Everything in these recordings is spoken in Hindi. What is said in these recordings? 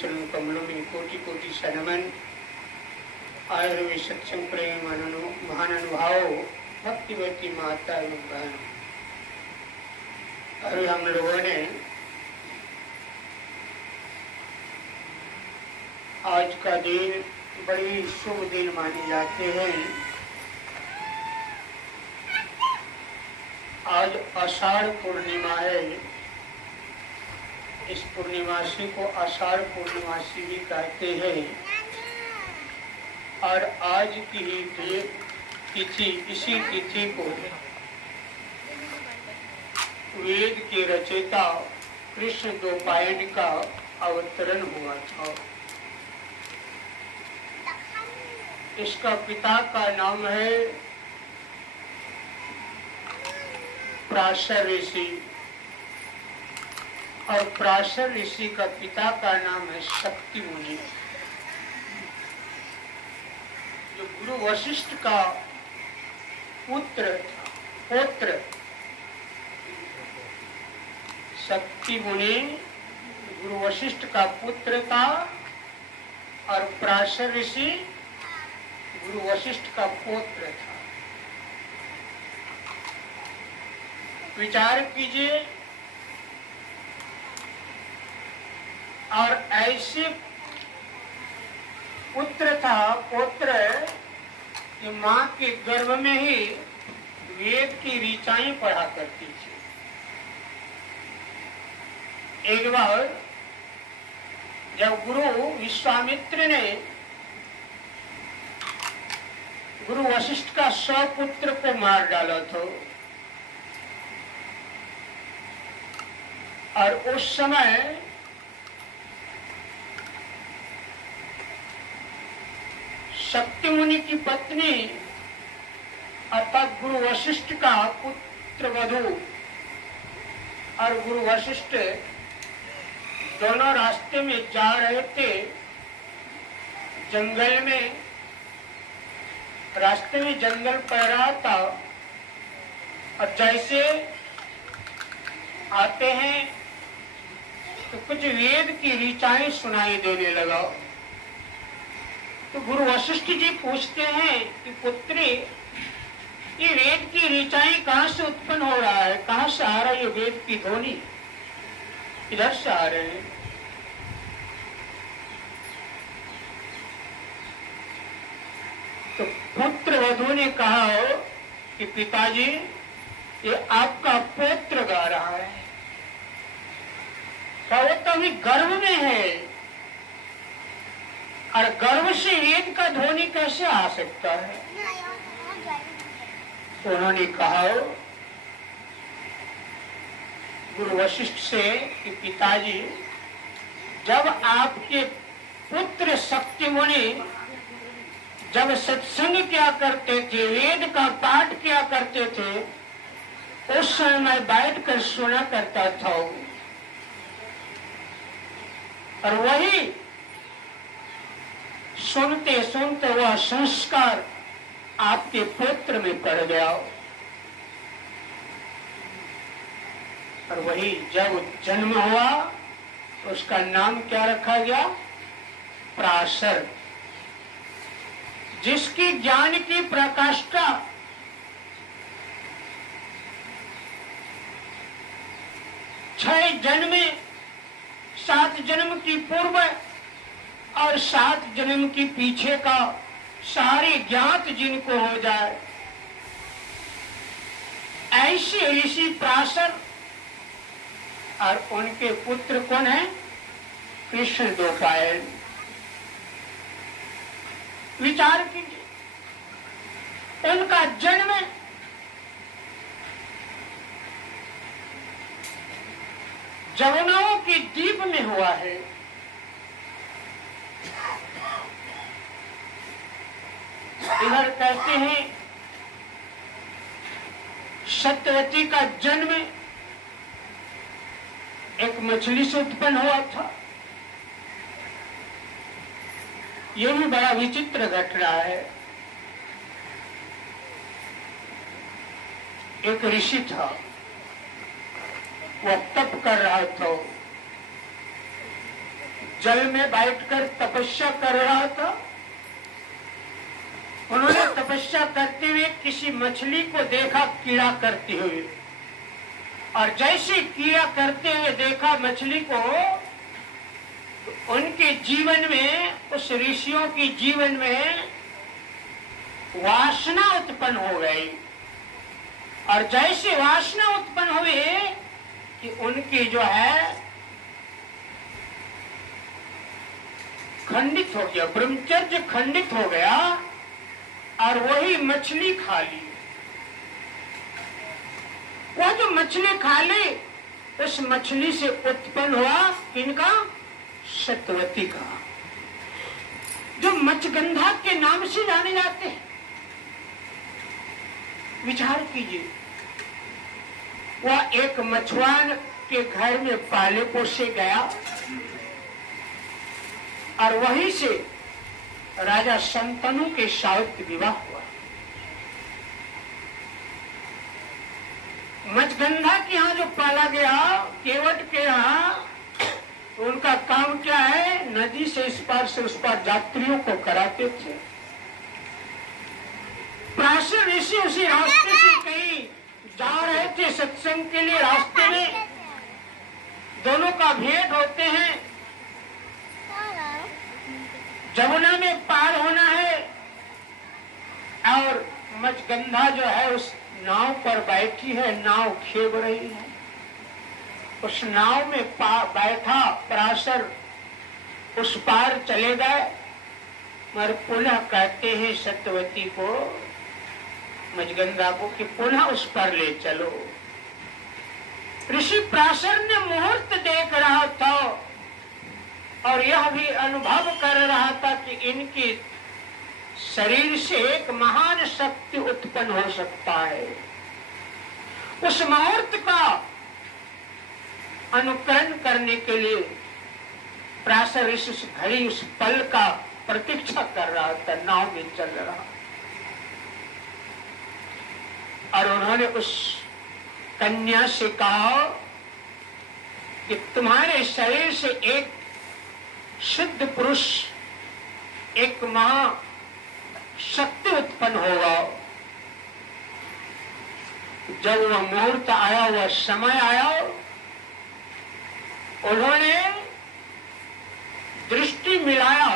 चरण कमलों में कोटि कोटि सनमन। आए हुए सत्संग प्रेम महानुभाव भक्तिवती माता एवं बहन, अभी हम लोगों ने आज का दिन बड़ी शुभ दिन माने जाते हैं। आज आषाढ़ पूर्णिमा है। इस पूर्णिमासी को आषाढ़ पूर्णिमासी भी कहते हैं। और आज की ही तिथि, इसी तिथि को वेद के रचयिता कृष्ण द्वैपायन का अवतरण हुआ था। इसका पिता का नाम है पराशर ऋषि और पराशर ऋषि का पिता का नाम है शक्ति मुनि। जो गुरु वशिष्ठ का पुत्र था, पौत्र शक्ति मुनि गुरु वशिष्ठ का पुत्र था और पराशर ऋषि गुरु वशिष्ठ का पौत्र था। विचार कीजिए, और ऐसे पुत्र था, पौत्र, कि मां के गर्भ में ही वेद की ऋचाएं पढ़ा करती थी। एक बार जब गुरु विश्वामित्र ने गुरु वशिष्ठ का स्वपुत्र को मार डाला था, और उस समय शक्ति मुनि की पत्नी अर्थात गुरु वशिष्ठ का पुत्र वधू और गुरु वशिष्ठ दोनों रास्ते में जा रहे थे। जंगल में, रास्ते में जंगल पड़ रहा था, और जैसे आते हैं तो कुछ वेद की ऋचाएं सुनाई देने लगा। तो गुरु वशिष्ठ जी पूछते हैं कि पुत्री, ये वेद की ऋचाएं कहाँ से उत्पन्न हो रहा है, कहाँ से आ रहा है ये वेद की ध्वनि, इधर से आ रहे हैं। तो पुत्र वधू ने कहा कि पिताजी, ये आपका पुत्र गा रहा है। वो तो अभी गर्भ में है, और गर्भ से वेद का ध्वनि कैसे आ सकता है? तो उन्होंने कहा गुरु वशिष्ठ से कि पिताजी, जब आपके पुत्र शक्ति मुनि जब सत्संग किया करते थे, वेद का पाठ किया करते थे, उस समय मैं बैठ कर सुना करता था, और वही सुनते सुनते वह संस्कार आपके पुत्र में पड़ गया। और वही जब जन्म हुआ तो उसका नाम क्या रखा गया? पराशर, जिसकी ज्ञान की प्रकाष्ठा छह जन्म, 7 जन्म की पूर्व और 7 जन्म की पीछे का सारे ज्ञात जिनको हो जाए, ऐसे ऋषि पराशर, और उनके पुत्र कौन है? कृष्ण द्वैपायन। विचार कीजिए, उनका जन्म जमुनाओं की द्वीप में हुआ है। इधर कहते हैं सत्यवती का जन्म एक मछली से उत्पन्न हुआ था। यह भी बड़ा विचित्र घटना है। एक ऋषि था, वह तप कर रहा था, जल में बैठकर तपस्या कर रहा था। उन्होंने तपस्या करते हुए किसी मछली को देखा कीड़ा करते हुए, और जैसे कीड़ा करते हुए देखा मछली को, तो उनके जीवन में, उस ऋषियों के जीवन में वासना उत्पन्न हो गई। और जैसे वासना उत्पन्न हुई कि उनकी जो है खंडित हो गया, ब्रह्मचर्य खंडित हो गया, और वही मछली खा ली। वह जो मछली खा ली, उस मछली से उत्पन्न हुआ किनका? सत्यवती का, जो मत्स्यगंधा के नाम से जाने जाते हैं। विचार कीजिए, वह एक मछुआर के घर में पाले पोसे गया, और वहीं से राजा शंतनु के साथ विवाह हुआ। मत्स्यगंधा के यहाँ जो पाला गया, केवट के यहाँ, उनका काम क्या है? नदी से इस पार से उस पार यात्रियों को कराते थे। प्राचीन ऋषि उसी रास्ते से कहीं जा रहे थे सत्संग के लिए। रास्ते में दोनों का भेंट होते हैं, जमुना में पार होना है, और मत्स्यगंधा जो है उस नाव पर बैठी है, नाव खेव रही है। उस नाव में बैठा पराशर उस पार चले गए, मगर पुनः कहते हैं सत्यवती को, मत्स्यगंधा को, कि पुनः उस पर ले चलो। ऋषि पराशर ने मुहूर्त देख रहा था और यह भी अनुभव कर रहा था कि इनकी शरीर से एक महान शक्ति उत्पन्न हो सकता है। उस मुहूर्त का अनुकरण करने के लिए पराशर ऋषि उस घड़ी, उस पल का प्रतीक्षा कर रहा था, नाव में चल रहा। और उन्होंने उस कन्या से कहा कि तुम्हारे शरीर से एक सिद्ध पुरुष, एक महा शक्ति उत्पन्न होगा। जब वह मुहूर्त आया, वह समय आया, उन्होंने दृष्टि मिलाया,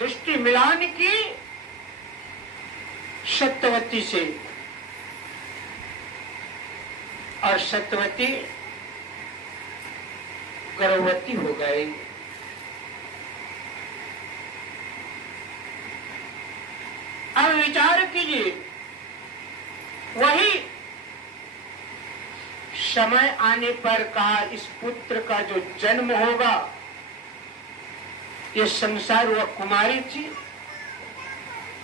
दृष्टि मिलाने की सत्यवती से, और सत्यवती गर्भवती हो गई। अब विचार कीजिए, वही समय आने पर कहा इस पुत्र का जो जन्म होगा, ये संसार, वह कुमारी थी।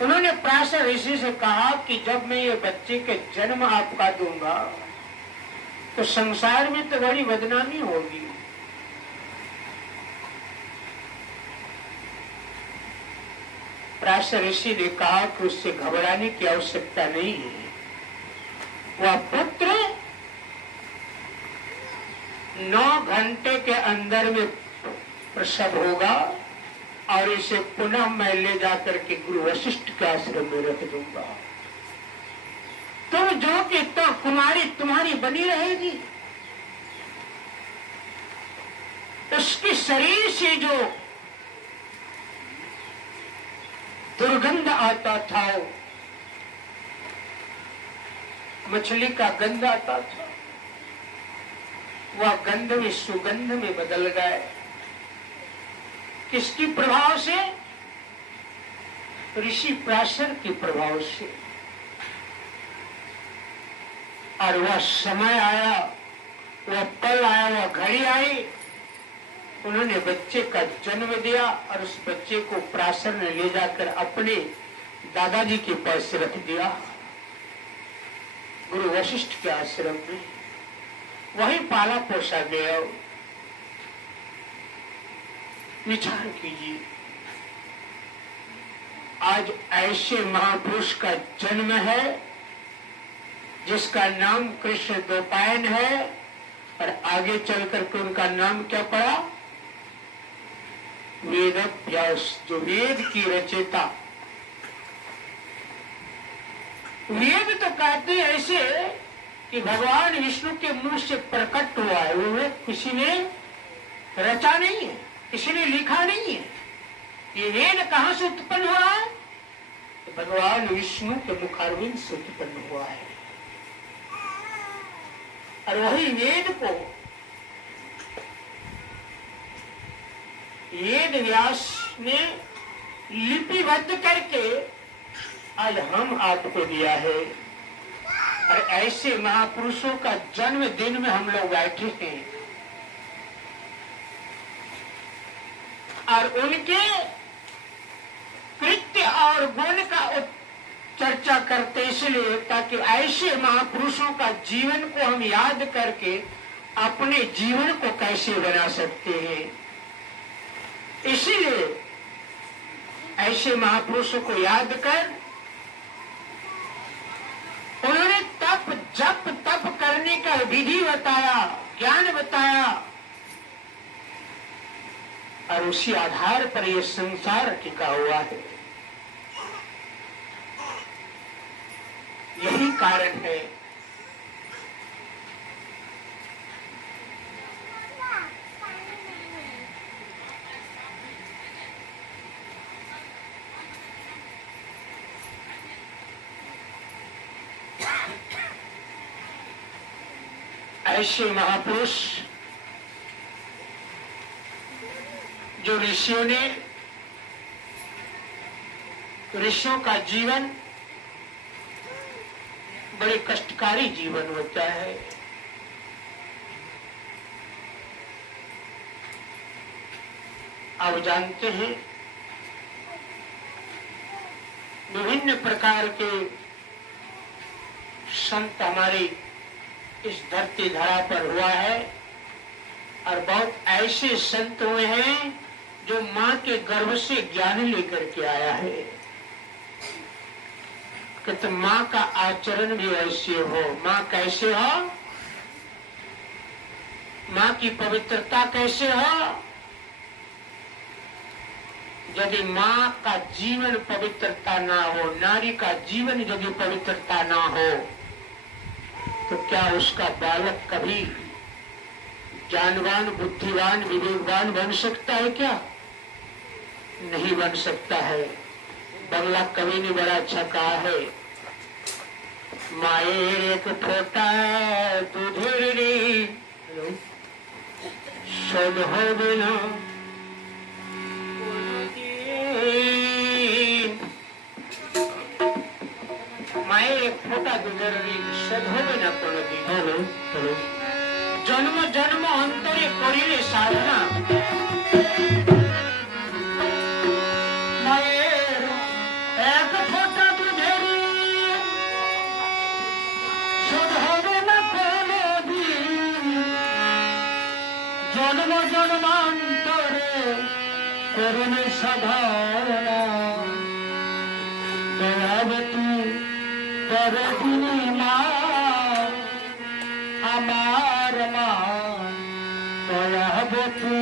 उन्होंने पराशर ऋषि से कहा कि जब मैं ये बच्चे के जन्म आपका दूंगा तो संसार में तो बड़ी बदनामी होगी। पराशर ऋषि ने कहा कि उससे घबराने की आवश्यकता नहीं है। वह पुत्र 9 घंटे के अंदर में प्रसव होगा, और इसे पुनः मैं ले जाकर के गुरु वशिष्ठ के आश्रम में रख दूंगा। तुम जो कि तो कुमारी तुम्हारी बनी रहेगी। उसके शरीर से जो दुर्गंध आता था, मछली का गंध आता था, वह गंध में सुगंध में बदल गए। किसकी प्रभाव से? ऋषि पराशर के प्रभाव से। और वह समय आया, वह पल आया, वह घड़ी आई, उन्होंने बच्चे का जन्म दिया, और उस बच्चे को पराशर ने ले जाकर अपने दादाजी के पास रख दिया, गुरु वशिष्ठ के आश्रम में। वहीं पाला पोसा गया। विचार कीजिए, आज ऐसे महापुरुष का जन्म है जिसका नाम कृष्ण द्वैपायन है, और आगे चलकर के उनका नाम क्या पड़ा? वेद व्यास, जो वेद की रचयिता। वेद तो कहते हैं ऐसे कि भगवान विष्णु के मुंह से प्रकट हुआ है, वो किसी ने रचा नहीं है, किसी ने लिखा नहीं है। ये वेद कहां से उत्पन्न हुआ है? तो भगवान विष्णु के मुखारविंद से उत्पन्न हुआ है। और वही वेद को वेद व्यास ने लिपिबद्ध करके आज हम आपको दिया है। और ऐसे महापुरुषों का जन्मदिन में हम लोग बैठे हैं और उनके कृत्य और गुण का चर्चा करते इसलिए ताकि ऐसे महापुरुषों का जीवन को हम याद करके अपने जीवन को कैसे बना सकते हैं। इसीलिए ऐसे महापुरुषों को याद कर उन्होंने जप तप करने का विधि बताया, ज्ञान बताया और उसी आधार पर यह संसार टिका हुआ है। यही कारण है ऐसे महापुरुष जो ऋषियों का जीवन बड़े कष्टकारी जीवन होता है। आप जानते हैं विभिन्न प्रकार के संत हमारी इस धरती धरा पर हुआ है और बहुत ऐसे संत हुए हैं जो मां के गर्भ से ज्ञान लेकर के आया है। तो मां का आचरण भी ऐसे हो। मां कैसे हो? मां की पवित्रता कैसे हो? यदि मां का जीवन पवित्रता ना हो, नारी का जीवन यदि पवित्रता ना हो, तो क्या उसका बालक कभी ज्ञानवान, बुद्धिवान, विवेकवान बन सकता है? क्या नहीं बन सकता है। बंगला कवि ने बड़ा अच्छा कहा है, मायर एक फोटा दूधेर रे शोध हो बिना मायर एक फोटा दूधेर रे शोध हो बिना कोनो दिन। जन्म जन्म अंतरे करिले साधना जन्म जन्मांतरे करुणे साधना दयावती परदिनी मां अमार मां दयावती